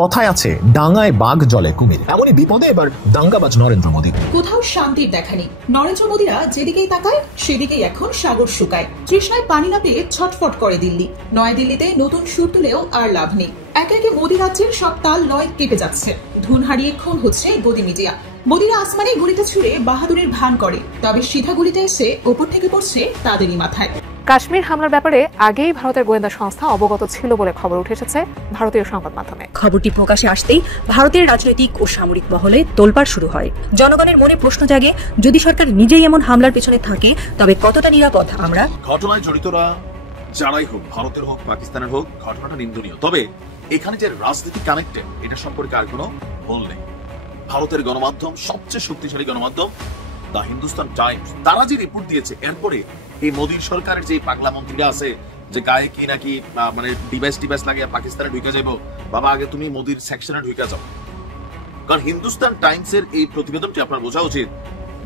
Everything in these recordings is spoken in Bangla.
কথায় আছে ডাঙায় বাঘ জলে কুমির, এমনই বিপদে এবার দাঙ্গাবাজ নরেন্দ্র মোদী। কোথাও শান্তির দেখা নেই। নরেন্দ্র মোদীরা যেদিকেই তাকায় সেদিকেই এখন সাগর শুকায়। তৃষ্ণায় পানি না পেয়ে ছটফট করে দিল্লি। নয়াদিল্লিতে নতুন সুর তুলেও আর লাভ নেই। একে একে মোদী রাজ্যের সব তাল লয় কেটে যাচ্ছে। ধুন হারিয়ে খুন হচ্ছে গদি মিডিয়া। মোদীরা আসমানে গুলিতে ছুড়ে বাহাদুরের ভান করে, তবে সিধা গুলিতে এসে ওপর থেকে পড়ছে তাদেরই মাথায়। কাশ্মীর হামলার ব্যাপারে আগেই ভারতের গোয়েন্দা সংস্থা অবগত ছিল বলে খবর উঠে এসেছে ভারতীয় সংবাদ মাধ্যমে। খবরটি প্রকাশে আসতেই ভারতের রাজনৈতিক ও সামরিক মহলে তোলপাড় শুরু হয়। জনগণের মনে প্রশ্ন জাগে, যদি সরকার নিজেই এমন হামলার পেছনে থাকে তবে কতটা নিরাপদ আমরা? ঘটনায় জড়িতরা যারাই হোক, ভারতের হোক পাকিস্তানের হোক, ঘটনাটা নিন্দনীয়। তবে এখানে যে রাজনীতি কানেক্টেড, এটা সম্পর্কে আর কোনো ভুল নেই। ভারতের গণমাধ্যম, সবচেয়ে শক্তিশালী গণমাধ্যম দ্য হিন্দুস্তান টাইমস, তারা যে রিপোর্ট দিয়েছে, এরপরে এই মোদীর সরকারের যে পাগলা মন্ত্রীরা আছে যে গায়ে কি নাকি মানে ডিভাইস লাগিয়ে পাকিস্তানে ঢুকে যাবো, বাবা আগে তুমি মোদীর সেকশনে ঢুকে যাও। কারণ হিন্দুস্তান টাইমসের এই প্রতিবেদনটি আপনার বোঝা উচিত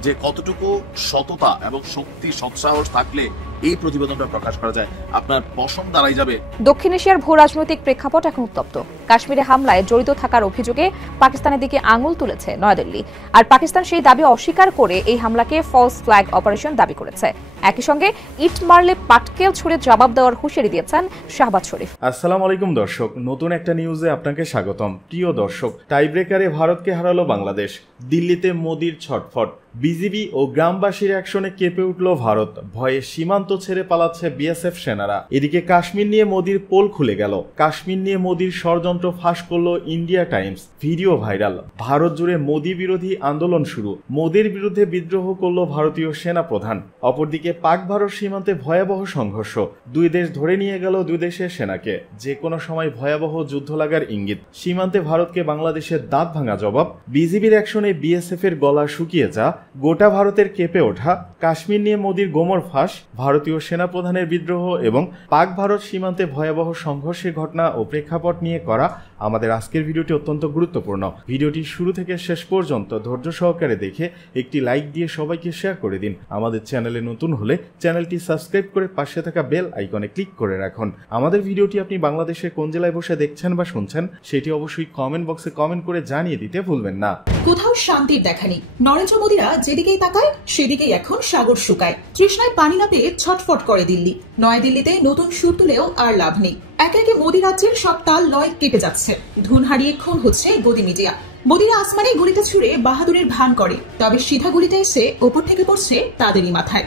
যে কতটুকু সততা এবং শক্তি, সৎসাহস থাকলে এই প্রতিবেদনটা প্রকাশ করা যায়। আপনার পশম দাঁড়াই যাবে। দক্ষিণ এশিয়ার ভূ রাজনৈতিক প্রেক্ষাপট এখন উত্তপ্ত। কাশ্মীরে হামলায় জড়িত থাকার অভিযোগে পাকিস্তানের দিকে আঙুল তুলেছে নয়াদিল্লি, আর পাকিস্তান সেই দাবি অস্বীকার করে এই হামলাকে ফলস ফ্ল্যাগ অপারেশন দাবি করেছে। একই সঙ্গে ইট মারলে পাটকেল ছুড়ে জবাব দেওয়ার হুঁশিয়ারি দিয়েছেন শাহবাজ শরীফ। আসসালামু আলাইকুম দর্শক, নতুন একটা নিউজে আপনাকে স্বাগতম। প্রিয় দর্শক, টাইব্রেকারে ভারতকে হারালো বাংলাদেশ। দিল্লিতে মোদির ছটফট, বিজিবি ও গ্রামবাসীর অ্যাকশনে কেঁপে উঠল ভারত। ভয়ে সীমান্ত ছেড়ে পালাচ্ছে বিএসএফ সেনারা। এদিকে কাশ্মীর নিয়ে মোদির পোল খুলে গেল। কাশ্মীর নিয়ে মোদির ষড়যন্ত্র ফাঁস করলো India Times, video viral. Bharat জুড়ে মোদি বিরোধী আন্দোলন শুরু। মোদির বিরুদ্ধে বিদ্রোহ করলো ভারতীয় সেনা প্রধান। অপরদিকে পাক ভারত সীমান্তে ভয়াবহ সংঘর্ষ। দুই দেশ ধরে নিয়ে গেল দুই দেশের সেনাকে। যে কোনো সময় ভয়াবহ যুদ্ধ লাগার ইঙ্গিত। সীমান্তে ভারতকে বাংলাদেশের দাঁত ভাঙা জবাব। বিজিবির অ্যাকশনে বিএসএফ এর গলা শুকিয়ে যা। গোটা ভারতের কেঁপে ওঠা। কাশ্মীর নিয়ে মোদির গোমর ফাঁস, ভারতীয় সেনা প্রধানের বিদ্রোহ এবং পাক ভারত সীমান্তে ভয়াবহ সংঘর্ষের ঘটনা ও প্রেক্ষাপট নিয়ে করা আমাদের আজকের ভিডিওটি অত্যন্ত গুরুত্বপূর্ণ। ভিডিওটি শুরু থেকে শেষ পর্যন্ত ধৈর্য সহকারে দেখে একটি লাইক দিয়ে সবাইকে শেয়ার করে দিন। আমাদের চ্যানেলে নতুন হলে চ্যানেলটি সাবস্ক্রাইব করে পাশে থাকা বেল আইকনে ক্লিক করে রাখুন। আমাদের ভিডিওটি আপনি বাংলাদেশের কোন জেলায় বসে দেখছেন বা শুনছেন সেটি অবশ্যই কমেন্ট বক্সে কমেন্ট করে জানিয়ে দিতে ভুলবেন না। কোথাও শান্তির দেখা নেই। নরেন্দ্র মোদীরা যেদিকেই তাকায় সেদিকেই এখন সাগর শুকায়। তৃষ্ণায় পানি না পেয়ে ছটফট করে দিল্লি। নয়াদিল্লিতে নতুন সুর তুলেও আর লাভ নেই। একে একে মোদী রাজ্যের সব তাল লয় কেটে যাচ্ছে। ধুন হারিয়ে খুন হচ্ছে গদি মিডিয়া। মোদীরা আসমানে গুলিতে ছুড়ে বাহাদুরের ভান করে, তবে সিধা গুলিতে এসে ওপর থেকে পড়ছে তাদেরই মাথায়।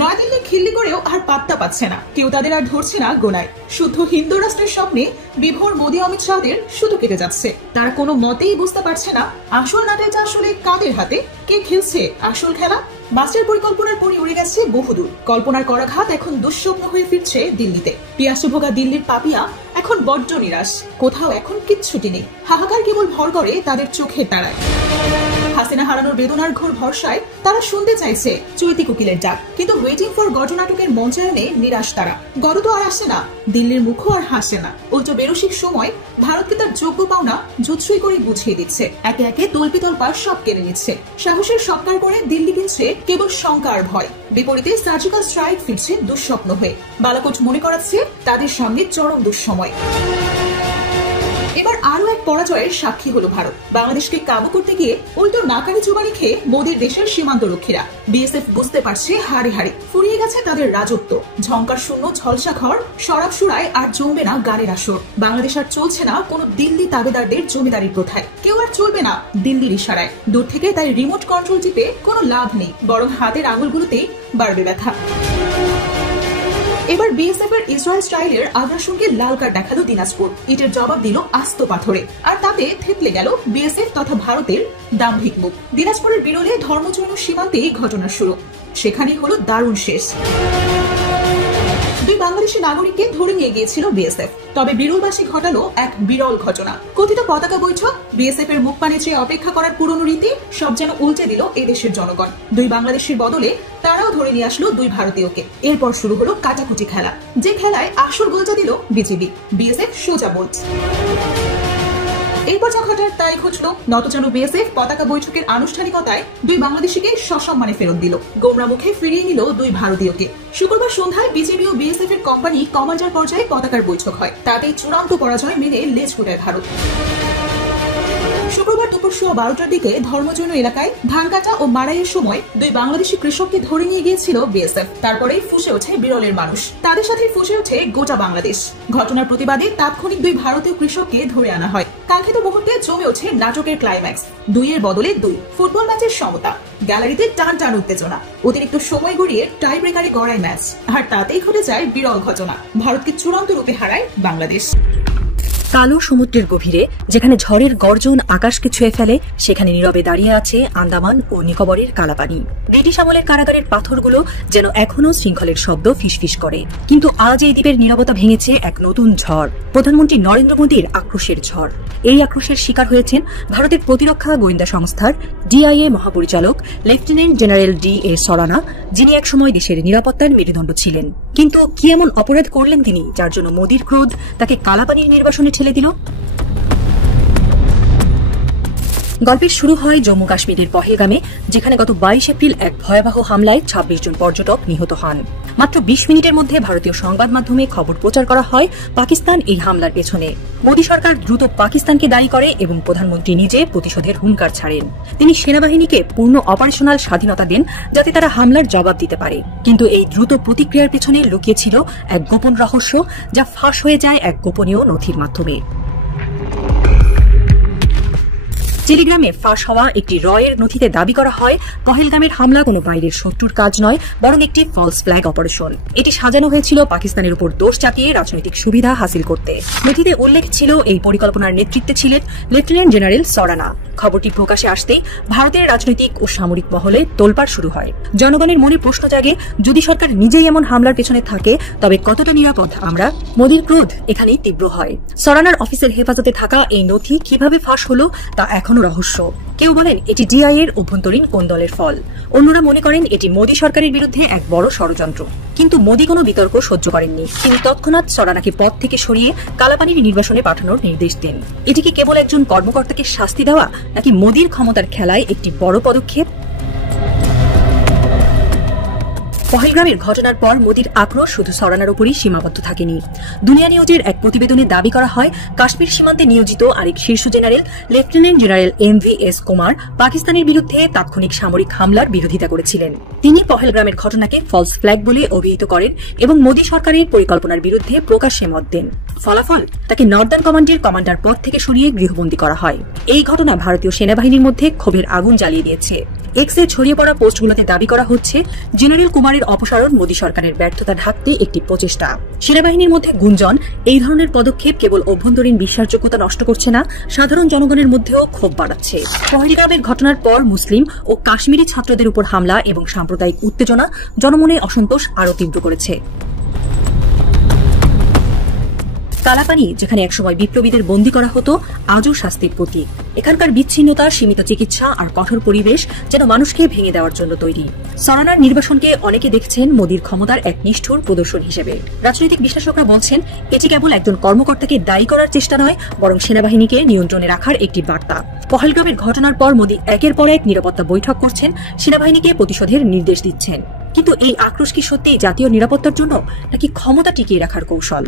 নয়াদিল্লি খিল্লি করেও আর পাত্তা পাচ্ছে না। কেউ তাদের আর ধরছে না গোনায়। শুদ্ধ হিন্দু রাষ্ট্রের স্বপ্নে বিভোর মোদী অমিত শাহদের শুধু কেটে যাচ্ছে। তারা কোনো মতেই বুঝতে পারছে না আসল নাটকটা আসলে কাদের হাতে, কে খেলছে আসল খেলা। মাস্টার পরিকল্পনার পরই উড়ে গেছে বহুদূর। কল্পনার করাঘাত এখন দুঃস্বপ্ন হয়ে ফিরছে দিল্লিতে। পিয়াসুভোগা দিল্লির পাপিয়া এখন বড্ড নিরাশ। কোথাও এখন কিচ্ছুটি নেই। হাহাকার কেবল ভর করে তাদের চোখের তারায়। হাসিনা হারানোর বেদনার ঘোর ভরসায় তারা শুনতে চাইছে চৈতি কোকিলের ডাক, কিন্তু ওয়েটিং ফর গঠনাটকের মঞ্চায়নে নিরাশ তারা। গড় তো আর আসে না, দিল্লির মুখও আর হাসে না। উল্টো বেরসিক সময় ভারতকে তার যোগ্য পাওনা জুৎসই করে বুঝিয়ে দিচ্ছে। একে একে তল্পিতল্পা সব কেড়ে নিচ্ছে। সাহসের সৎকার করে দিল্লি কিনছে কেবল শঙ্কা আর ভয়। বিপরীতে সার্জিক্যাল স্ট্রাইক ফিরছে দুঃস্বপ্ন হয়ে। বালাকোট মনে করাচ্ছে তাদের সামনে চরম দুঃসময়। এবার আরো এক পরাজয়ের সাক্ষী হলো ভারত। বাংলাদেশকে কাবু করতে গিয়ে উল্টো নাকানি চুবানি খেয়ে মোদীর দেশের সীমান্ত রক্ষীরা। বিএসএফ বুঝতে পারছে হাড়ে হাড়ে ফুরিয়ে গেছে তাদের রাজত্ব। ঝংকার শূন্য ঝলসা ঘর, শরাব সুরায় আর জমবে না গানের আসর। বাংলাদেশ আর চলছে না কোনো দিল্লি তাবেদারদের জমিদারির প্রথায়। কেউ আর চলবে না দিল্লির ইশারায়। দূর থেকে তাই রিমোট কন্ট্রোল টিপে কোনো লাভ নেই, বরং হাতের আঙুলগুলোতেই বাড়বে ব্যথা। এবার বিএসএফ এর ইসরায়েল স্টাইলের আগ্রাসনকে লাল কার্ড দেখালো দিনাজপুর। ইটের জবাব দিল আস্ত পাথরে। আর তাতে থেতলে গেল বিএসএফ তথা ভারতের দাম্ভিক মুখ। দিনাজপুরের বিরলে ধর্মচূর্ণ সীমান্তে ঘটনা শুরু। সেখানেই হলো দারুণ শেষ। দুই বাংলাদেশি নাগরিককে ধরে নিয়ে গিয়েছিল বিএসএফ। তবে বিরলবাসী ঘটালো এক বিরল ঘটনা। কথিত পতাকা বৈঠক, বিএসএফ এর মুখ পানে চেয়ে অপেক্ষা করার পুরনো রীতি সব যেন উল্টে দিল এদেশের জনগণ। দুই বাংলাদেশের বদলে তারাও ধরে নিয়ে আসলো দুই ভারতীয়কে। এরপর শুরু হলো কাটাকুটি খেলা, যে খেলায় আসল গোলটা দিল বিজিবি। বিএসএফ সোজা বোল্ট। এরপর যা ঘটার তাই ঘটল। নতজানু বিএসএফ পতাকা বৈঠকের আনুষ্ঠানিকতায় দুই বাংলাদেশিকে সসম্মানে ফেরত দিল। গোমরা মুখে ফিরিয়ে নিল দুই ভারতীয়কে। শুক্রবার সন্ধ্যায় বিজিবি ও বিএসএফ এর কোম্পানি কমান্ডার পর্যায়ে পতাকার বৈঠক হয়। তাতেই চূড়ান্ত পরাজয় মেনে লেজ ঘোটায় ভারত। শুক্রবার দুপুর 12টার দিকে ধর্মজৈন এলাকায় ধান কাটা ও মাড়াইয়ের সময় দুই বাংলাদেশি কৃষককে ধরে নিয়ে গিয়েছিল বিএসএফ। তারপরেই ফুঁসে ওঠে বিরলের মানুষ, তাদের সাথে ফুঁসে ওঠে গোটা বাংলাদেশ। ঘটনার প্রতিবাদে তাৎক্ষণিক দুই ভারতীয় কৃষককে ধরে আনা হয়। কাঙ্ক্ষিত মুহূর্তে জমে ওঠে নাটকের ক্লাইম্যাক্স। 2-এর বদলে 2, ফুটবল ম্যাচের সমতা, গ্যালারিতে টান টান উত্তেজনা, অতিরিক্ত সময় গড়িয়ে টাই ব্রেকারে গড়ায় ম্যাচ। আর তাতেই ঘটে যায় বিরল ঘটনা, ভারতকে চূড়ান্ত রূপে হারায় বাংলাদেশ। কালো সমুদ্রের গভীরে যেখানে ঝড়ের গর্জন আকাশকে ছুঁয়ে ফেলে, সেখানে নীরবে দাঁড়িয়ে আছে আন্দামান ও নিকোবরের কালাপানি। ব্রিটিশ আমলের কারাগারের পাথরগুলো যেন এখনো শৃঙ্খলের শব্দ ফিসফিস করে। কিন্তু আজ এই দ্বীপের নীরবতা ভেঙেছে এক নতুন ঝড়, প্রধানমন্ত্রী নরেন্দ্র মোদীর আক্রোশের ঝড়। এই আক্রোশের শিকার হয়েছেন ভারতের প্রতিরক্ষা গোয়েন্দা সংস্থার ডিআইএ মহাপরিচালক লেফটেন্যান্ট জেনারেল ডি.এ. সরানা, যিনি একসময় দেশের নিরাপত্তার মেরুদণ্ড ছিলেন। কিন্তু কি এমন অপরাধ করলেন তিনি, যার জন্য মোদীর ক্রোধ তাকে কালাপানির নির্বাসনে ঠেলে দিল? গল্পের শুরু হয় জম্মু কাশ্মীরের পহেলগামে, যেখানে গত 22 এপ্রিল এক ভয়াবহ হামলায় 26 জন পর্যটক নিহত হন। মাত্র 20 মিনিটের মধ্যে ভারতীয় সংবাদ মাধ্যমে খবর প্রচার করা হয় পাকিস্তান এই হামলার পেছনে। মোদী সরকার দ্রুত পাকিস্তানকে দায়ী করে এবং প্রধানমন্ত্রী নিজে প্রতিশোধের হুঙ্কার ছাড়েন। তিনি সেনাবাহিনীকে পূর্ণ অপারেশনাল স্বাধীনতা দেন যাতে তারা হামলার জবাব দিতে পারে। কিন্তু এই দ্রুত প্রতিক্রিয়ার পেছনে লুকিয়ে ছিল এক গোপন রহস্য, যা ফাঁস হয়ে যায় এক গোপনীয় নথির মাধ্যমে। টেলিগ্রামে ফাঁস হওয়া একটি রয়ের নথিতে দাবি করা হয় পহেলগামের হামলা কোনো বাইরের শত্রুর কাজ নয়, বরং একটি ফলস ফ্ল্যাগ অপারেশন। এটি সাজানো হয়েছিল পাকিস্তানের উপর দোষ চাপিয়ে রাজনৈতিক সুবিধা হাসিল করতে। নথিতে উল্লেখ ছিল এই পরিকল্পনার নেতৃত্বে ছিলেন লেফটেন্যান্ট জেনারেল সরানা। খবরটি প্রকাশে আসতেই ভারতের রাজনৈতিক ও সামরিক মহলে তোলপাড় শুরু হয়। জনগণের মনে প্রশ্ন জাগে, যদি সরকার নিজেই এমন হামলার পেছনে থাকে তবে কতটা নিরাপদ আমরা? মোদীর ক্রোধ এখানেই তীব্র হয়। সরানার অফিসের হেফাজতে থাকা এই নথি কিভাবে ফাঁস হলো তা এখনো রহস্য। কেউ বলেন এটি ডিআইএর অভ্যন্তরীণ কোন্দলের ফল, অন্যরা মনে করেন এটি মোদী সরকারের বিরুদ্ধে এক বড় ষড়যন্ত্র। কিন্তু মোদী কোনো বিতর্ক সহ্য করেননি। তিনি তৎক্ষণাৎ সরানাকে পদ থেকে সরিয়ে কালাপানির নির্বাসনে পাঠানোর নির্দেশ দেন। এটি কি কেবল একজন কর্মকর্তাকে শাস্তি দেওয়া, নাকি মোদীর ক্ষমতার খেলায় একটি বড় পদক্ষেপ? পহেলগামের ঘটনার পর মোদীর আক্রোশ শুধু সরানার উপরই সীমাবদ্ধ থাকেনি। দুনিয়া নিউজের এক প্রতিবেদনে দাবি করা হয় কাশ্মীর সীমান্তে নিয়োজিত আরেক শীর্ষ জেনারেল লেফটেন্যান্ট জেনারেল এম.ভি.এস. কুমার পাকিস্তানের বিরুদ্ধে তাৎক্ষণিক সামরিক হামলার বিরোধিতা করেছিলেন। তিনি পহেলগামের ঘটনাকে ফলস ফ্ল্যাগ বলে অভিহিত করেন এবং মোদী সরকারের পরিকল্পনার বিরুদ্ধে প্রকাশ্যে মত দেন। ফলাফল, তাকে নর্দার্ন কমান্ডের কমান্ডার পদ থেকে সরিয়ে গৃহবন্দী করা হয়। এই ঘটনা ভারতীয় সেনাবাহিনীর মধ্যে ক্ষোভের আগুন জ্বালিয়ে দিয়েছে। এক্সে ছড়িয়ে পড়া পোস্টগুলোতে দাবি করা হচ্ছে জেনারেল কুমারের অপসারণ মোদী সরকারের ব্যর্থতা ঢাকতে একটি প্রচেষ্টা। সেনাবাহিনীর মধ্যে গুঞ্জন, এই ধরনের পদক্ষেপ কেবল অভ্যন্তরীণ বিশ্বাসযোগ্যতা নষ্ট করছে না, সাধারণ জনগণের মধ্যেও ক্ষোভ বাড়াচ্ছে। পহেলগামের ঘটনার পর মুসলিম ও কাশ্মীরি ছাত্রদের উপর হামলা এবং সাম্প্রদায়িক উত্তেজনা জনমনে অসন্তোষ আরও তীব্র করেছে। কালাপানি, যেখানে একসময় বিপ্লবীদের বন্দী করা হতো, আজও শাস্তির প্রতীক। এখানকার বিচ্ছিন্নতা, সীমিত চিকিৎসা আর কঠোর পরিবেশ যেন মানুষকে ভেঙে দেওয়ার জন্য তৈরি। সরানার নির্বাসনকে অনেকে দেখছেন মোদীর ক্ষমতার এক নিষ্ঠুর প্রদর্শন হিসেবে। রাজনৈতিক বিশ্লেষকরা বলছেন এটি কেবল একজন কর্মকর্তাকে দায়ী করার চেষ্টা নয়, বরং সেনাবাহিনীকে নিয়ন্ত্রণে রাখার একটি বার্তা। পহেলগামের ঘটনার পর মোদী একের পর এক নিরাপত্তা বৈঠক করছেন, সেনাবাহিনীকে প্রতিশোধের নির্দেশ দিচ্ছেন। কিন্তু এই আক্রোশ কি সত্যিই জাতীয় নিরাপত্তার জন্য, নাকি ক্ষমতা টিকিয়ে রাখার কৌশল?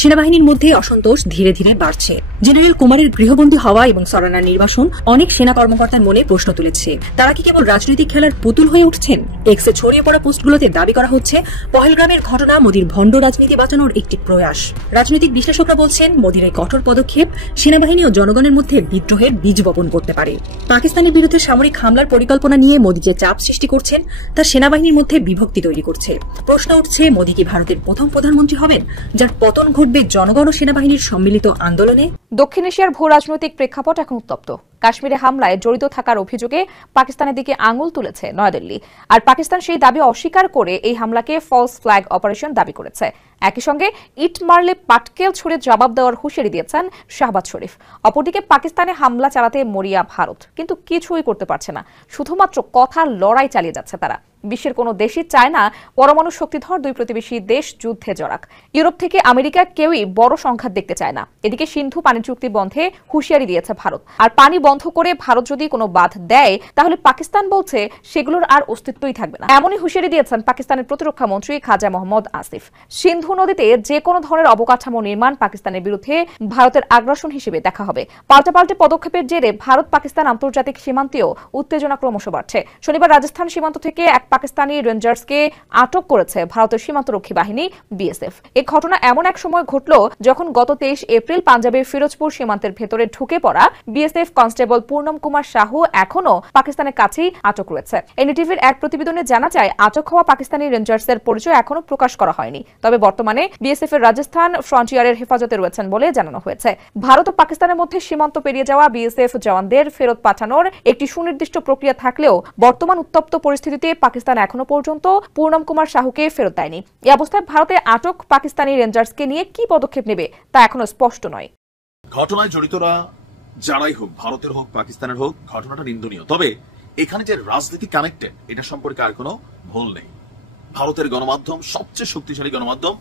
সেনাবাহিনীর মধ্যে অসন্তোষ ধীরে ধীরে বাড়ছে। জেনারেল কুমারের গৃহবন্দী হওয়া এবং সরানার নির্বাসন অনেক সেনা কর্মকর্তার মনে প্রশ্ন তুলেছে। তারা কি কেবল রাজনৈতিক খেলার পুতুল হয়ে উঠছেন? এক্সে ছড়িয়ে পড়া পোস্টগুলোতে দাবি করা হচ্ছে পহেলগামের ঘটনা মোদীর ভণ্ড রাজনীতি বাঁচানোর একটি প্রয়াস। রাজনৈতিক বিশ্লেষকরা বলছেন মোদীর এই কঠোর পদক্ষেপ সেনাবাহিনী ও জনগণের মধ্যে বিদ্রোহের বীজ বপন করতে পারে। পাকিস্তানের বিরুদ্ধে সামরিক হামলার পরিকল্পনা নিয়ে মোদী যে চাপ সৃষ্টি করছেন তা সেনাবাহিনীর মধ্যে বিভক্তি তৈরি করছে। প্রশ্ন উঠছে, মোদী কি ভারতের প্রথম প্রধানমন্ত্রী হবেন যার পতন ঘটবে জনগণ ও সেনাবাহিনীর সম্মিলিত আন্দোলনে? দক্ষিণ এশিয়ার ভূ রাজনৈতিক প্রেক্ষাপট এখন উত্তপ্ত। কাশ্মীরে হামলায় জড়িত থাকার অভিযোগে পাকিস্তানের দিকে আঙুল তুলেছে নয়াদিল্লি, আর পাকিস্তান সেই দাবি অস্বীকার করে এই হামলাকে ফলস ফ্ল্যাগ অপারেশন দাবি করেছে। একই সঙ্গে ইট মারলে পাটকেল ছুড়ে জবাব দেওয়ার হুঁশিয়ারি দিয়েছেন শাহবাজ শরীফ। অপরদিকে পাকিস্তানে হামলা চালাতে মরিয়া ভারত, কিন্তু কিছুই করতে পারছে না, শুধুমাত্র কথার লড়াই চালিয়ে যাচ্ছে তারা। বিশ্বের কোনো দেশই চায় না পরমাণু শক্তিধর দুই প্রতিবেশী দেশ যুদ্ধে জড়াক। ইউরোপ থেকে আমেরিকা কেউই বড় সংঘাত দেখতে চায় না। এদিকে সিন্ধু পানি চুক্তি বন্ধে হুঁশিয়ারি দিয়েছে ভারত। আর পানি বন্ধ করে ভারত যদি কোনো বাঁধ দেয় তাহলে পাকিস্তান বলছে সেগুলোর আর অস্তিত্বই থাকবে না। এমনই হুঁশিয়ারি দিয়েছেন পাকিস্তানের প্রতিরক্ষা মন্ত্রী খাজা মোহাম্মদ আসিফ। সিন্ধু নদীতে যে কোনো ধরনের অবকাঠামো নির্মাণ পাকিস্তানের বিরুদ্ধে ভারতের আগ্রাসন হিসেবে দেখা হবে। পাল্টাপাল্টি পদক্ষেপের জেরে ভারত পাকিস্তান আন্তর্জাতিক সীমান্তেও উত্তেজনা ক্রমশ বাড়ছে। শনিবার রাজস্থান সীমান্ত থেকে এক পাকিস্তানি রেঞ্জার্সকে আটক করেছে ভারতের সীমান্তরক্ষী বাহিনী বিএসএফ। এই ঘটনা এমন এক সময় ঘটল যখন গত 23 এপ্রিল পাঞ্জাবের ফিরোজপুর সীমান্তের ভেতরে ঢুকে পড়া বিএসএফ কনস্টেবল পূর্ণম কুমার সাহু এখনো পাকিস্তানের কাছেই আটক রয়েছে। এনডিটিভির এক প্রতিবেদনে জানা যায় আটক হওয়া পাকিস্তানি রেঞ্জার্সের পরিচয় এখনো প্রকাশ করা হয়নি। তবে বর্তমানে বিএসএফ এর রাজস্থান ফ্রন্টিয়ারের হেফাজতে রয়েছেন বলে জানানো হয়েছে। ভারত ও পাকিস্তানের মধ্যে সীমান্ত পেরিয়ে যাওয়া বিএসএফ জওয়ানদের ফেরত পাঠানোর একটি সুনির্দিষ্ট প্রক্রিয়া থাকলেও বর্তমান উত্তপ্ত পরিস্থিতিতে পাকিস্তান এখনো পর্যন্ত পূর্ণম কুমার সাহুকে ফেরত দেয়নি। এই অবস্থায় ভারতে আটক পাকিস্তানি রেঞ্জার্সকে নিয়ে কি পদক্ষেপ নেবে তা এখনো স্পষ্ট নয়। ঘটনায় জড়িতরা যারাই হোক, ভারতের হোক পাকিস্তানের হোক, ঘটনাটা নিন্দনীয়। তবে এখানে যে রাজনীতি কানেক্টেড এটা সম্পর্কে আর কোনো ভুল নেই। ভারতের গণমাধ্যম, সবচেয়ে শক্তিশালী গণমাধ্যম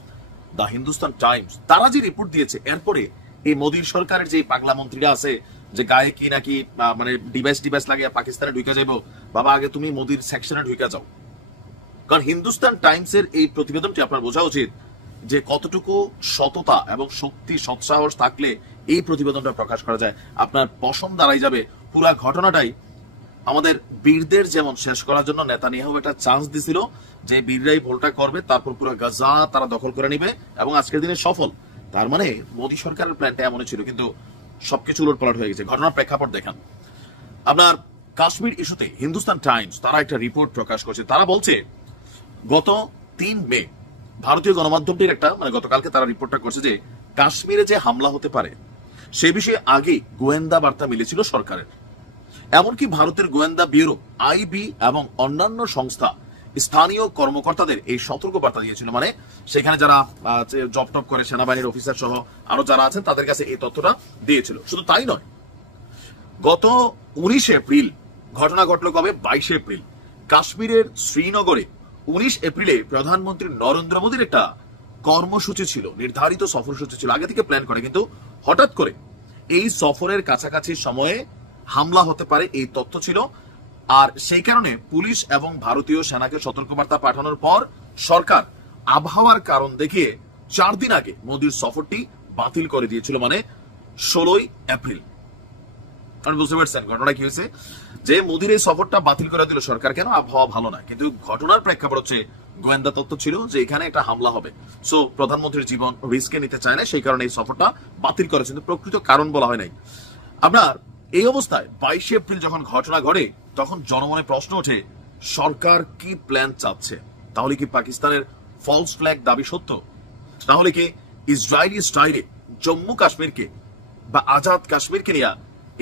দ্য হিন্দুস্তান টাইমস, তারা যে রিপোর্ট দিয়েছে এরপরে এই মোদীর সরকারের যে পাগলা মন্ত্রীরা আছে যে গায়ে কি নাকি মানে ডিভাইস লাগিয়ে পাকিস্তানে ঢুকে যাবো, বাবা আগে তুমি মোদীর সেকশনে ঢুকে যাও। কারণ হিন্দুস্তান টাইমসের এই প্রতিবেদনটি আপনার বোঝা উচিত যে কতটুকু সততা এবং শক্তি সৎসাহস থাকলে এই প্রতিবেদনটা প্রকাশ করা যায়। আপনার পছন্দ দাঁড়াই যাবে পুরা ঘটনাটাই আমাদের বীরদের যেমন শেষ করার জন্য নেতানিয়াহু একটা চান্স দিছিল যে বীররাই ভুলটা করবে, তারপর পুরো গাজা তারা দখল করে নিবে এবং আজকের দিনে সফল। তার মানে মোদী সরকারের প্ল্যানটা এমনই ছিল, কিন্তু সবকিছু উলটপালট হয়ে গেছে। ঘটনার প্রেক্ষাপট দেখান। আপনার কাশ্মীর ইস্যুতে হিন্দুস্তান টাইমস তারা একটা রিপোর্ট প্রকাশ করছে। তারা বলছে গত 3 মে ভারতীয় গণমাধ্যমটির একটা গতকালকে তারা রিপোর্টটা করছে যে কাশ্মীরে যে হামলা হতে পারে সে বিষয়ে আগে গোয়েন্দা বার্তা মিলেছিল সরকারের। এমনকি ভারতের গোয়েন্দা ব্যুরো আইবি এবং অন্যান্য সংস্থা স্থানীয় কর্মকর্তাদের এই সতর্ক বার্তা দিয়েছিল। মানে সেখানে যারা জব টপ করে সেনাবাহিনীর অফিসার সহ আরো যারা আছেন তাদের কাছে এই তথ্যটা দিয়েছিল। শুধু তাই নয়, গত 19 এপ্রিল ঘটনা ঘটল কবে? 22 এপ্রিল কাশ্মীরের শ্রীনগরে 19 এপ্রিলে প্রধানমন্ত্রী নরেন্দ্র মোদীর একটা কর্মসূচি ছিল, নির্ধারিত সফরসূচি ছিল, আগে থেকে প্ল্যান করে। কিন্তু হঠাৎ করে এই সফরের কাছাকাছি সময়ে হামলা হতে পারে এই তথ্য ছিল। আর সেই কারণে পুলিশ এবং ভারতীয় সেনাকে সতর্কবার্তা পাঠানোর পর সরকার আবহাওয়ার কারণ দেখিয়ে 4 দিন আগে মোদীর সফরটি বাতিল করে দিয়েছিল, মানে 16 এপ্রিল। আপনি বুঝতে পারছেন ঘটনা কি হয়েছে? যে মোদীর এই সফরটা বাতিল করে দিল সরকার। কেন? আবহাওয়া ভালো না। কিন্তু ঘটনার প্রেক্ষাপট হচ্ছে গোয়েন্দা তথ্য ছিল যে এখানে একটা হামলা হবে, সো প্রধানমন্ত্রীর জীবন রিস্কে নিতে চায় না, সেই কারণে এই সফরটা বাতিল করেছে, কিন্তু প্রকৃত কারণ বলা হয় নাই। আপনার এই অবস্থায় 22 এপ্রিল যখন ঘটনা ঘটে তখন জনমনে প্রশ্ন ওঠে সরকার কি প্ল্যান চাচ্ছে? তাহলে কি পাকিস্তানের ফলস ফ্ল্যাগ দাবি সত্য? তাহলে কি ইসরায়েলি স্টাইলে জম্মু কাশ্মীরকে বা আজাদ কাশ্মীরকে নিয়ে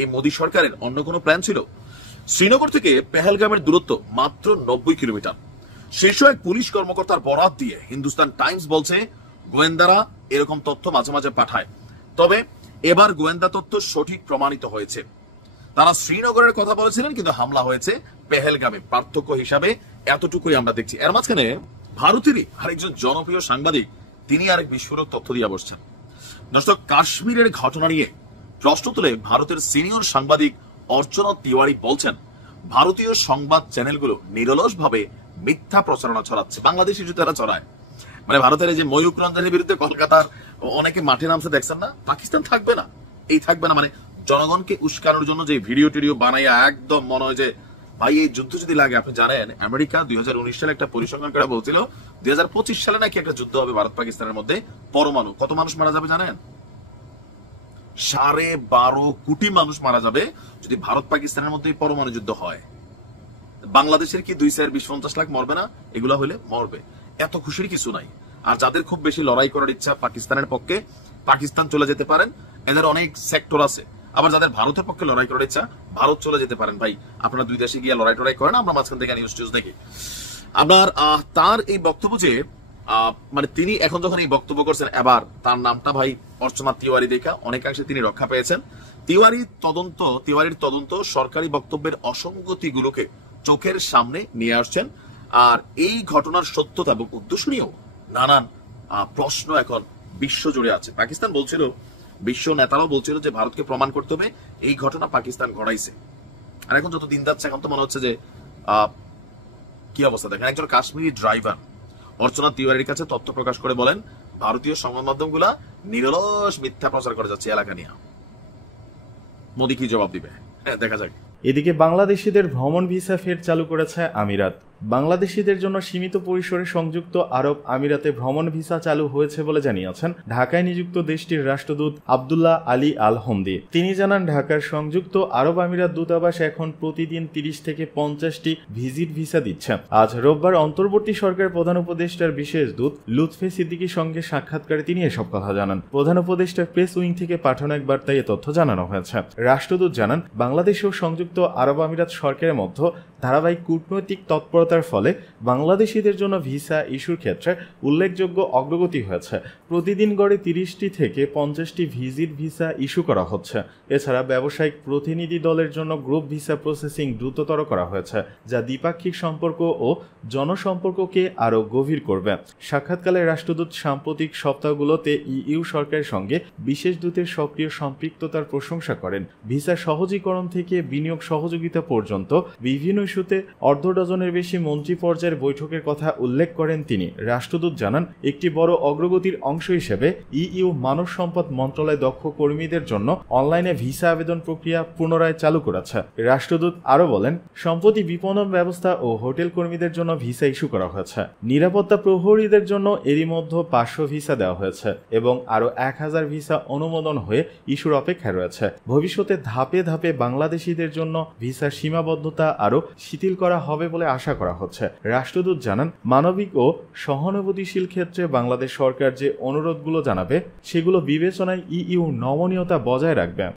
এই মোদী সরকারের অন্য কোনো প্ল্যান ছিল? শ্রীনগর থেকে পেহেলগামের দূরত্ব মাত্র 90 কিলোমিটার। শীর্ষ এক পুলিশ কর্মকর্তার বরাত দিয়ে হিন্দুস্তান টাইমস বলছে গোয়েন্দারা এরকম তথ্য মাঝে মাঝে পাঠায়, তবে এবার গোয়েন্দা তথ্য সঠিক প্রমাণিত হয়েছে। তারা শ্রীনগরের কথা বলেছিলেন কিন্তু হামলা হয়েছে পেহেলগামে। পার্থক্য হিসাবে এতটুকুই আমরা দেখছি। এর মাঝখানে ভারতেরই আরেকজন জনপ্রিয় সাংবাদিক তিনি আরেক বিস্ফোরক তথ্য দিয়ে বসছেন। দর্শক, কাশ্মীরের ঘটনা নিয়ে প্রশ্ন তুলে ভারতের সিনিয়র সাংবাদিক অর্চনা তিওয়ারি বলছেন ভারতীয় সংবাদ চ্যানেলগুলো নিরলসভাবে মিথ্যা প্রচারণা ছড়াচ্ছে। বাংলাদেশি যে তারা ছড়ায়, মানে ভারতের এই যে ময়ূক রঞ্জনের বিরুদ্ধে কলকাতার অনেকে মাঠে নামছে দেখছেন না, পাকিস্তান থাকবে না, এই থাকবে না, মানে জনগণকে উস্কানোর জন্য যে ভিডিও টিডিও বানাইয়া একদম মনে হয় যে ভাই এই যুদ্ধ যদি লাগে। আপনি জানেন আমেরিকা 2019 সালে একটা পরিসংখ্যান করে বলছিল 2025 সালে নাকি একটা যুদ্ধ হবে ভারত পাকিস্তানের মধ্যে, পরমাণু। কত মানুষ মারা যাবে জানেন? 12.5 কোটি মানুষ মারা যাবে যদি ভারত পাকিস্তানের মধ্যে পরমাণু যুদ্ধ হয়। বাংলাদেশের কি 2-4-20-50 লাখ মরবে না? এগুলা হলে মরবে। এত খুশির কিছু নাই। আর যাদের খুব বেশি লড়াই করার ইচ্ছা পাকিস্তানের পক্ষে, পাকিস্তান চলে যেতে পারেন, এদের অনেক সেক্টর আছে। আবার যাদের ভারতের পক্ষে লড়াই করার ইচ্ছা, ভারত চলে যেতে পারেন। ভাই আপনারা দুই দেশে গিয়ে লড়াই টড়াই করেন, আমরা মাঝখান থেকে নিউজ টিউজ দেখি। আপনার তার এই বক্তব্য যে মানে তিনি এখন যখন এই বক্তব্য করছেন, এবার তার নামটা ভাই অর্চনা তিওয়ারি দেখা অনেকাংশে তিনি রক্ষা পেয়েছেন। তিওয়ারির তদন্ত সরকারি বক্তব্যের অসঙ্গতিগুলোকে চোখের সামনে নিয়ে আসছেন। আর এই ঘটনার সত্যতা এবং উদ্দেশ্য নিয়েও নানান প্রশ্ন এখন বিশ্ব জুড়ে আছে। পাকিস্তান বলছিল, বিশ্ব নেতারাও বলছিল যে ভারতকে প্রমাণ করতে হবে এই ঘটনা পাকিস্তান ঘটাইছে। আর এখন যত দিন যাচ্ছে এখন তো মনে হচ্ছে যে কি অবস্থা দেখেন। একজন কাশ্মীরি ড্রাইভার অর্চনা তিওয়ারির কাছে তথ্য প্রকাশ করে বলেন ভারতীয় সংবাদ মাধ্যমগুলা নিরলস মিথ্যা প্রচার করে যাচ্ছে এলাকা নিয়ে। মোদী কি জবাব দিবে দেখা যাক। এদিকে বাংলাদেশিদের ভ্রমণ ভিসা ফের চালু করেছে আমিরাত। বাংলাদেশিদের জন্য সীমিত পরিসরে সংযুক্ত আরব আমিরাতে ভ্রমণ ভিসা চালু হয়েছে বলে জানিয়েছেন ঢাকায় নিযুক্ত দেশটির রাষ্ট্রদূত আব্দুল্লাহ আলী আল হমদি। তিনি জানান ঢাকার সংযুক্ত আরব আমিরাত দূতাবাস এখন প্রতিদিন 30 থেকে 50টি ভিজিট ভিসা দিচ্ছে। আজ রোববার অন্তর্বর্তী সরকারের প্রধান উপদেষ্টার বিশেষ দূত লুৎফে সিদ্দিকীর সঙ্গে সাক্ষাৎকারে তিনি এসব কথা জানান। প্রধান উপদেষ্টার প্রেস উইং থেকে পাঠানো এক বার্তায় এ তথ্য জানানো হয়েছে। রাষ্ট্রদূত জানান বাংলাদেশ ও সংযুক্ত আরব আমিরাত সরকারের মধ্যে ধারাবাহিক কূটনৈতিক তৎপরতার ফলে বাংলাদেশিদের জন্য ভিসা ইস্যুর ক্ষেত্রে উল্লেখযোগ্য অগ্রগতি হয়েছে। প্রতিদিন গড়ে 30টি থেকে 50টি ভিজিট ভিসা ইস্যু করা হচ্ছে। এছাড়া ব্যবসায়িক প্রতিনিধি দলের জন্য গ্রুপ ভিসা প্রসেসিং দ্রুততর করা হয়েছে, যা দ্বিপাক্ষিক সম্পর্ক ও জনসম্পর্ককে আরও গভীর করবে। সাক্ষাৎকালে রাষ্ট্রদূত সাম্প্রতিক সপ্তাহগুলোতে ইইউ সরকারের সঙ্গে বিশেষ দূতের সক্রিয় সম্পৃক্ততার প্রশংসা করেন। ভিসা সহজীকরণ থেকে বিনিয়োগ সহযোগিতা পর্যন্ত বিভিন্ন ইস্যুতে অর্ধ ডজনের বেশি মন্ত্রী পর্যায়ের বৈঠকের কথা উল্লেখ করেন তিনি। রাষ্ট্রদূত জানান একটি বড় অগ্রগতির অংশ হিসেবে ইইউ মানব সম্পদ মন্ত্রণালয় দক্ষ কর্মীদের জন্য অনলাইনে ভিসা আবেদন প্রক্রিয়া পুনরায় চালু করেছে। রাষ্ট্রদূত আরও বলেন সম্প্রতি বিপণন ব্যবস্থা ও হোটেল কর্মীদের জন্য ভিসা ইস্যু করা হয়েছে। নিরাপত্তা প্রহরীদের জন্য এরই মধ্যে 500 ভিসা দেওয়া হয়েছে এবং আরও 1000 ভিসা অনুমোদন হয়ে ইস্যুর অপেক্ষায় রয়েছে। ভবিষ্যতে ধাপে ধাপে বাংলাদেশিদের জন্য ভিসার সীমাবদ্ধতা আরও শিথিল করা হবে বলে আশা করা হচ্ছে। রাষ্ট্রদূত জানান মানবিক ও সহানুভূতিশীল ক্ষেত্রে বাংলাদেশ সরকার যে অনুরোধগুলো জানাবে সেগুলো বিবেচনায় ইইউ নমনীয়তা বজায় রাখবে।